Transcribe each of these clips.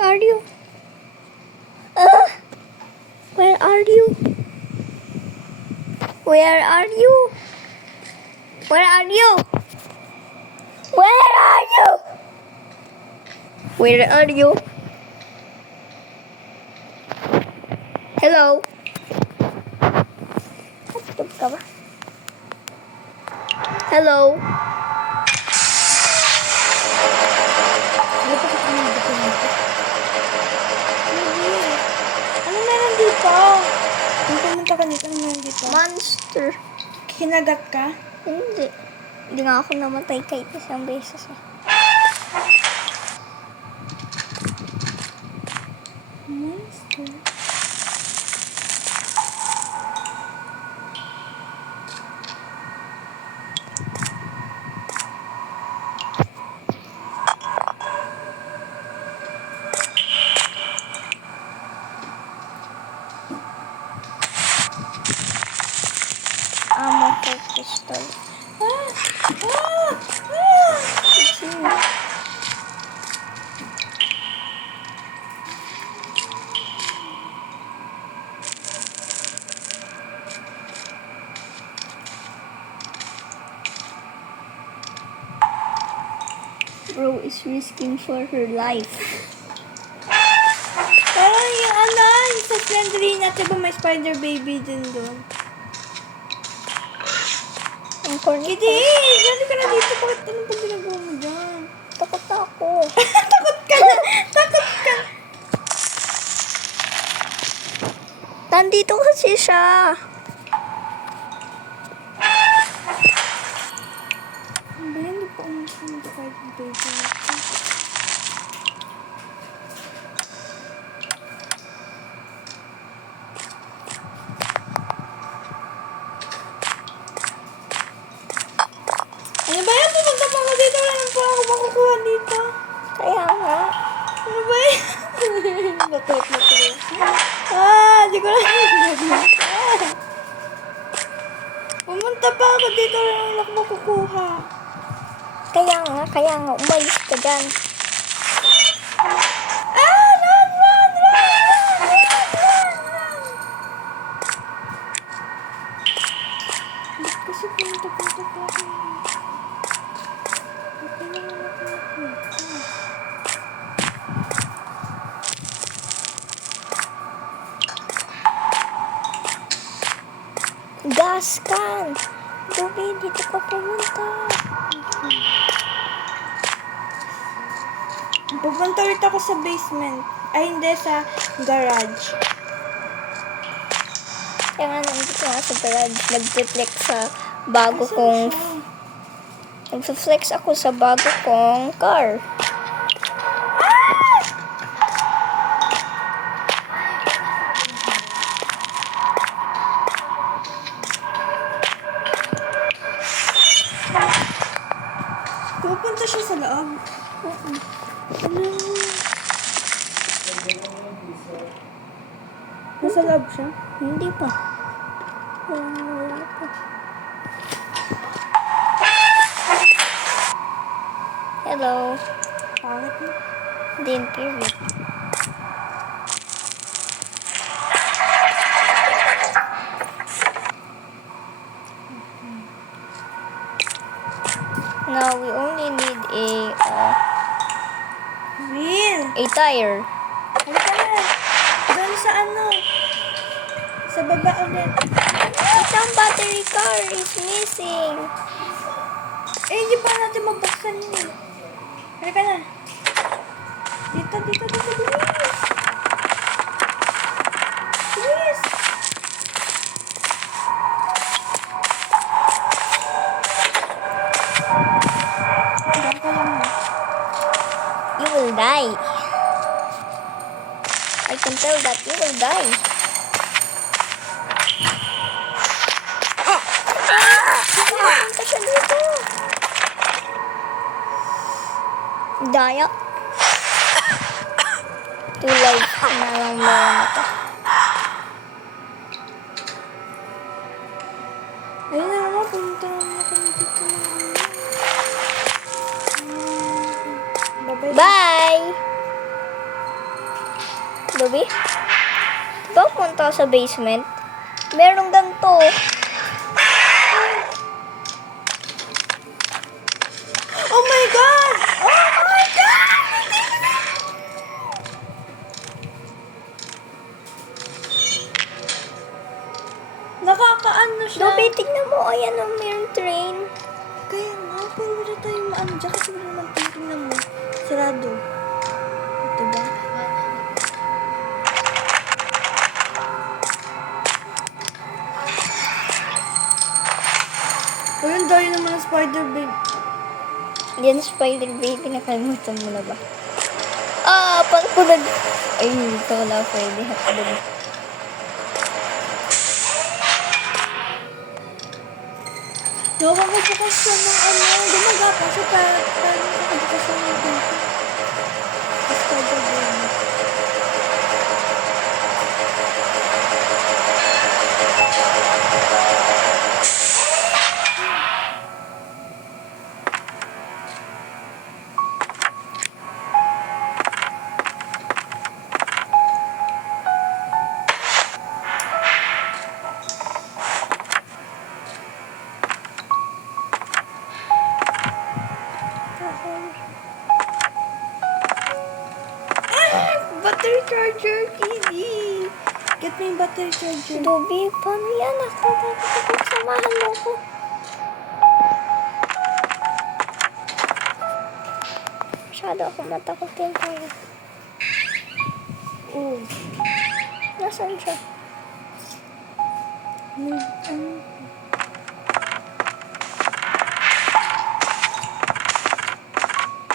Where are you? Where are you? Where are you? Where are you? Where are you? Where are you? Hello? Tugtog ka ba? Hello? Ano meron dito? Kung pumunta ka dito, ano meron dito? Monster. Kinagat ka? Hindi. Hindi nga ako namatay kahit isang beses. Monster? Ammo for pistol. Bro is risking for her life. Pero yung ano, yung sa Slenderina, diba may spider baby din doon? Ang corny. Kitty, dali ka na dito. Bakit anong pag ginagawa mo dyan? Takot na ako. Takot ka na! Takot ka! Nandito kasi siya. Hindi, hindi pa umasin yung spider baby. Ano ba yan? Pumunta pa ako dito. Wala naman po ako makukuha dito. Kaya nga. Ano ba yan? Natot na ko. Di ko lang pumunta pa ako dito. Wala naman ako makukuha. Kaya nga. Umalis ka dyan. Kasi pumunta pa ako. Okay lang ako makukuha. Gas can. Dubi, dito ka pumunta. Pupunta ulit ako sa basement. Ay, hindi, sa garage. Kaya nga nandito nga sa garage. Nag-flex sa bago kong... Nag-flex ako sa bago kong car. Pupunta siya sa loob. Ano? Nasa loob siya? Hindi pa. Wala pa. Hello. Pangit mo. Din period. Now we only need Will! a tire. Halika na. Doon sa ano? Sa baba ulit. Isang battery car is missing. Hindi pa natin mabuksan yun. Halika na. Dito. Bilis. Bilis. Diyan ka lang. You will die. I can tell that you will die. Punta siya dito. Daya. Too late. Nalang mo na to. Ayun na naman, pumunta naman ako dito. Bye-bye. Bye! Dobby? Diba punta ka sa basement? Merong ganito. Oh my God! Oh my God! Nakakaano siya. Dobby, tignan mo. Ayan ang merong train. Kaya nga, pero wala tayong maano dyan kasi wala naman tingnan mo. Sarado. Diba? Ayun, dahil naman ang spider babe. Yan, spider baby. Nakalimutan mo na ba? Ah, paano ko nag... Ay, ito wala pwede. Hotdog. Nakakabukas siya ng ano. Gumagapa siya para nakakabukas siya ng dito. Spider babe. Battery charger, TV. Get me yung battery charger. Dobby, paano yan? Ako, dapat ako samahan mo ko. Masyado ako matakotin tayo. Oh. Nasaan siya?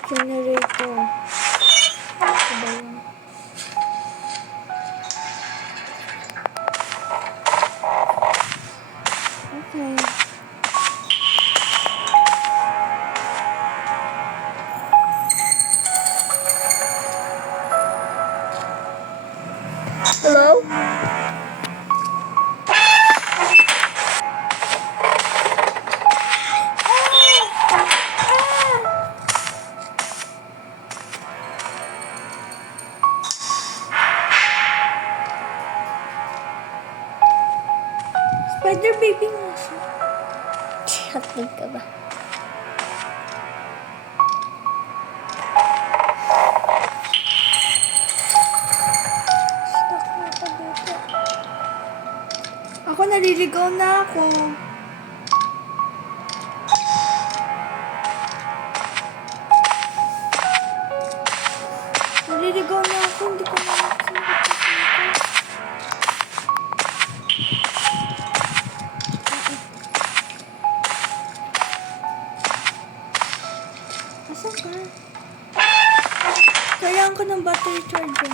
Generator. Ano ba yun? Okay. Hello? Spider baby nga siya. Hotdog ka ba? Stuck na ako dito. Ako naliligaw na ako. Naliligaw na ako. Hindi ko na asan ka? Kailangan ko ng battery charger.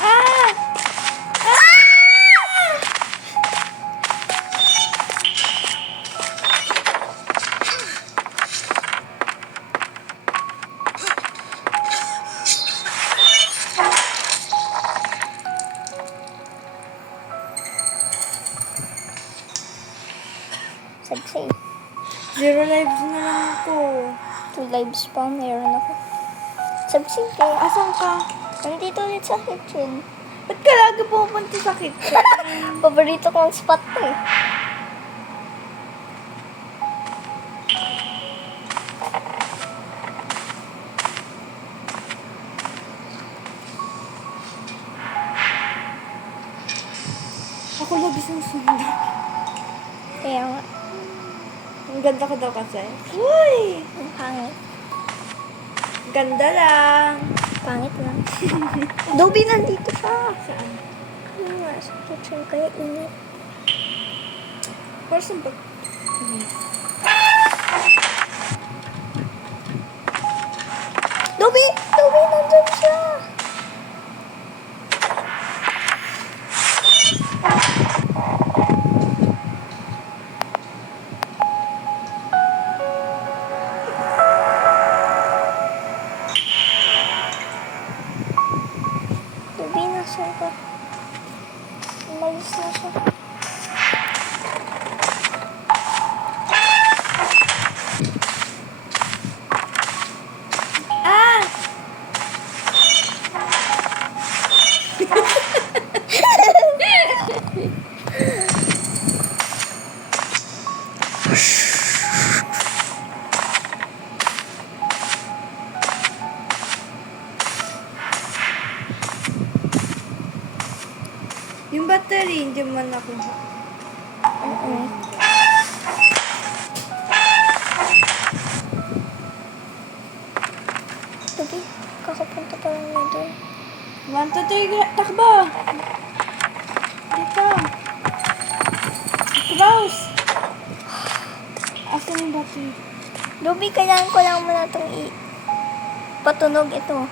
Ah! Ah! Sagsay. 0 lives na lang ako. 2 lives pa meron ako. Sagsay ka. Asan ka? Nandito ulit sa kitchen. Ba't ka lagi pupunta sa kitchen? Paborito kong spot to eh. Ako labis ng sundo. Kaya nga, Ang ganda ko daw kasi. Uy! ang pangit. Ganda lang. Pangit lang. Dobby, nandito siya. Saan? Ano nga, sa kitchen kaya init. Person ba? Dobby! Dobby, nandyan siya! Dobby, nasaan ka? Umalis na siya. Yung battery, hindi mo nakuha. Sabi, kakapunta pa lang niya doon. 1, 2, 3, takbo! Dito. Close! Asan yung battery? Ruby, kailangan ko lang muna itong patunog ito.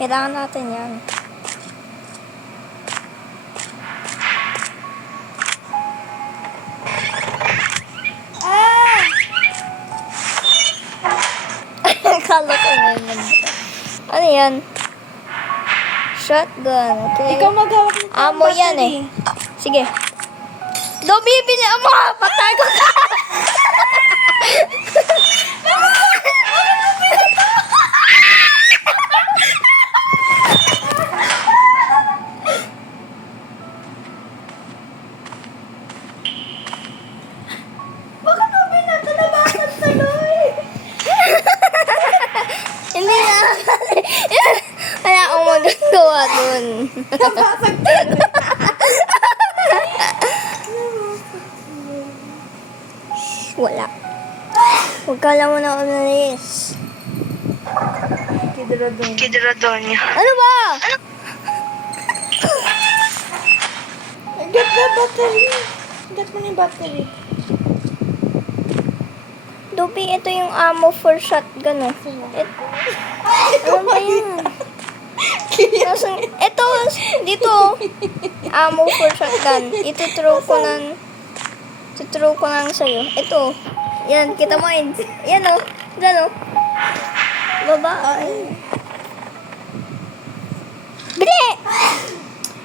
Kailangan natin yan. Ah! Akala ko ngayon. Ano yan? Shotgun. Okay. Ikaw maghawak ng Amo yan eh. Sige. Dobby, bili mo! Patay ko ka! Baka mo binatalabasan tuloy! Hindi na. Wala akong magagawa dun. Nabasag tuloy. Wala. Huwag ka lang muna umalis. Kidradon. Ano ba? Get the battery. Get mo na yung battery. Dobby, ito yung ammo for shotgun. Oh. Ano ba yan? Ito, dito. Ammo for shotgun. Ituturo ko lang sa'yo. Ito. Yan, kita mo yun. Yan o. Diyan o. Baba. Bili!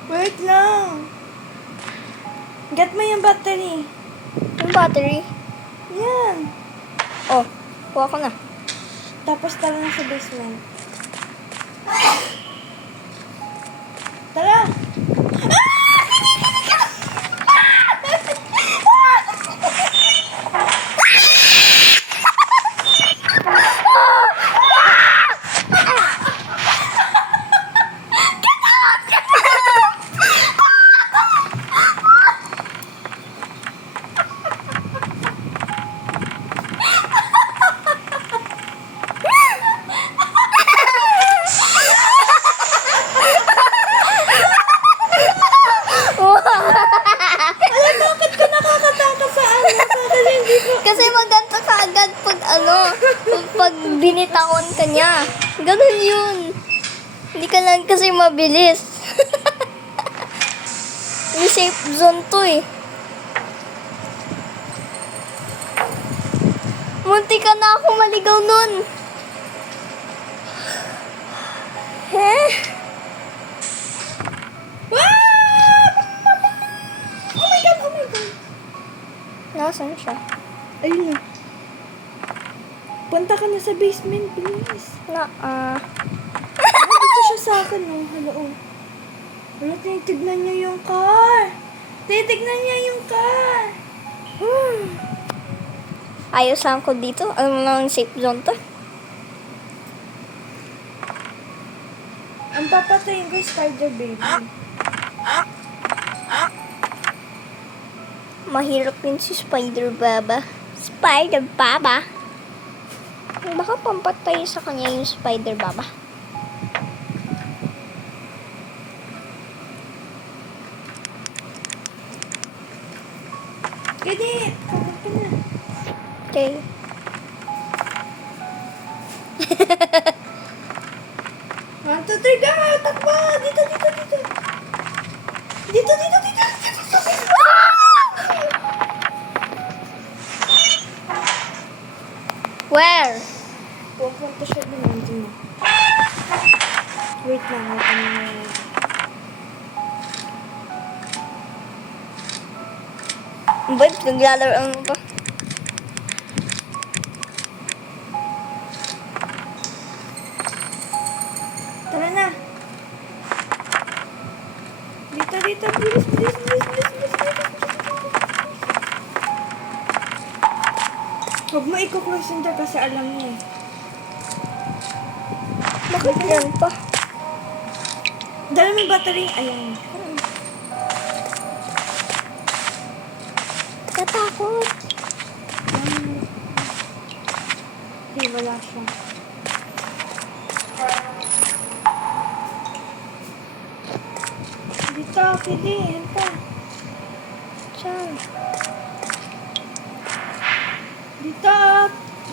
Wait lang. Get mo yung battery. Yung battery. Yan. Oh, kuha ko na. Tapos tara na sa basement. Tara! Bakit ka nakakataka sa ano? Kasi hindi ko... Kasi maganda ka agad pag binitawan ka niya. Ganun yun. Hindi ka lang kasi mabilis. May safe zone to eh. Munti ka na ako maligaw nun. Eh? Oh my God, oh my God. Nasaan siya? Ayun na. Punta ka na sa basement, please. Dito siya sa akin, oh. Hala, oh. Wala, tinitignan niya yung car. Tinitignan niya yung car. Ayosan ko dito. Ano naman safe zone to? Ang papatayin ko, Spider Baby. Mahirap yun si Spider Baba. Spider Baba? Baka pampatay sa kanya yung Spider Baba. Ganit! Kapag ka na. Okay. One, two, three, go! Takbo! Dito, dito, dito. Dito, dito, dito. Where? Pupunta siya dun. Hindi mo. Wait lang. Wait lang. Babe, naglalaro mo ba? Tara na. Dito, dito. Bilis, bilis, bilis, bilis, bilis, bilis. Huwag mo i-close yung door kasi alam niya eh. Bakit yan pa? Dala mo yung battery. Ayan. Katakot. Ayan. Hindi, wala siya. Dito, Kili. Yan pa. Saan? Dito.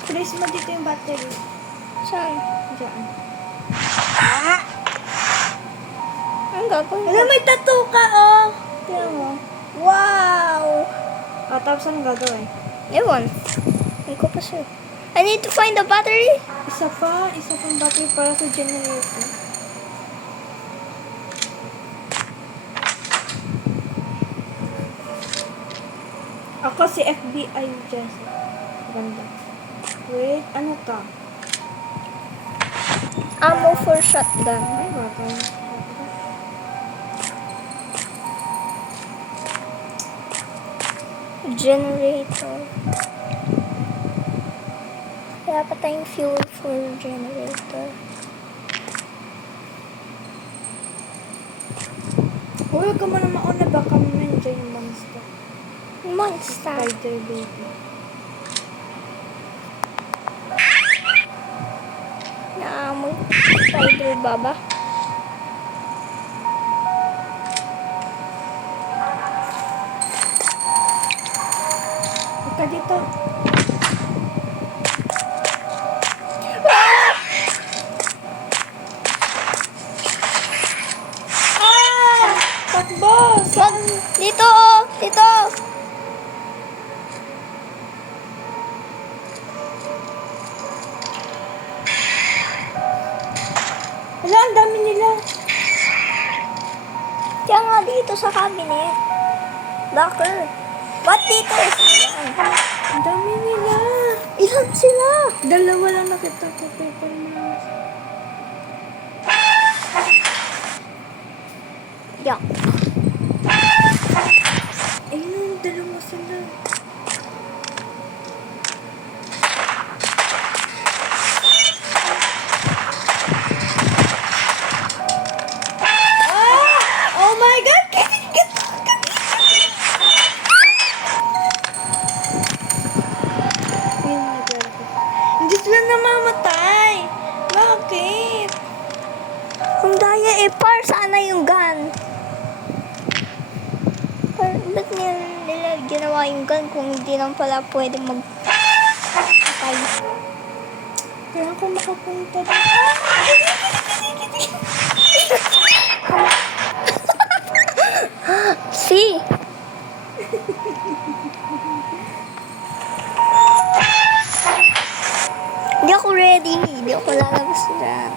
Place mo dito yung battery. Saan? Diyan. Ang gagawin Alam, mo? may tattoo ka, oh. Tingnan mo. Wow! Tapos anong gagawin? Ewan. Hindi ko pa sure. I need to find the battery. Isa pang battery para sa generator. Ako si FBI Jesse. Ganda. Wait, ano to? Ammo for shotgun. Ay, bagay. Generator. Kaya pa tayong fuel for generator. Huwag ka muna mauna, baka nandiyan yung monster. Monster. Spider baby. Naamoy. Spider baba. Huwag ka dito. Takbo! Wag! Dito oh! Dito! Wala, ang dami nila. Kaya nga dito sa cabinet. Locker. Ba't dito? Yan. Ang dami nila. Ilan sila? Dalawa lang nakita ko. Paper mouse. Yak. Ayun, dalawa sila. Ah! Oh my God! Ayun, nag-alpha. Hindi sila namamatay. Bakit? Ang daya eh, par sana yung gun. Par, ba't nila ginawa yung gun kung hindi lang pala pwede mag-patay? Kaya ako makapunta doon. See? Hindi ako ready. Hindi ako lalabas dyan.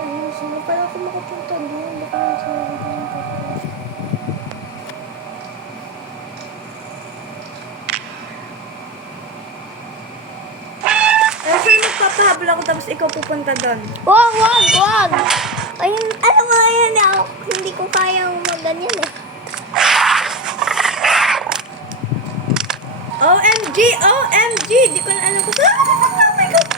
Ayun, sino pala ako makapunta doon? Baka nasa doon pa. Eh, saan magpapahabol ako tapos ikaw pupunta doon? Wag, wag, wag! Ayun, alam mo, ayun ako. Hindi ko kayang mag-ganyan eh. OMG! OMG! Di ko na alam kung saan ako pupunta. Oh my God!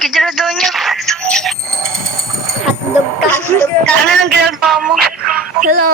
Kidra doon niya. Hotdog ka. Ano ang ginagawa mo? Hello.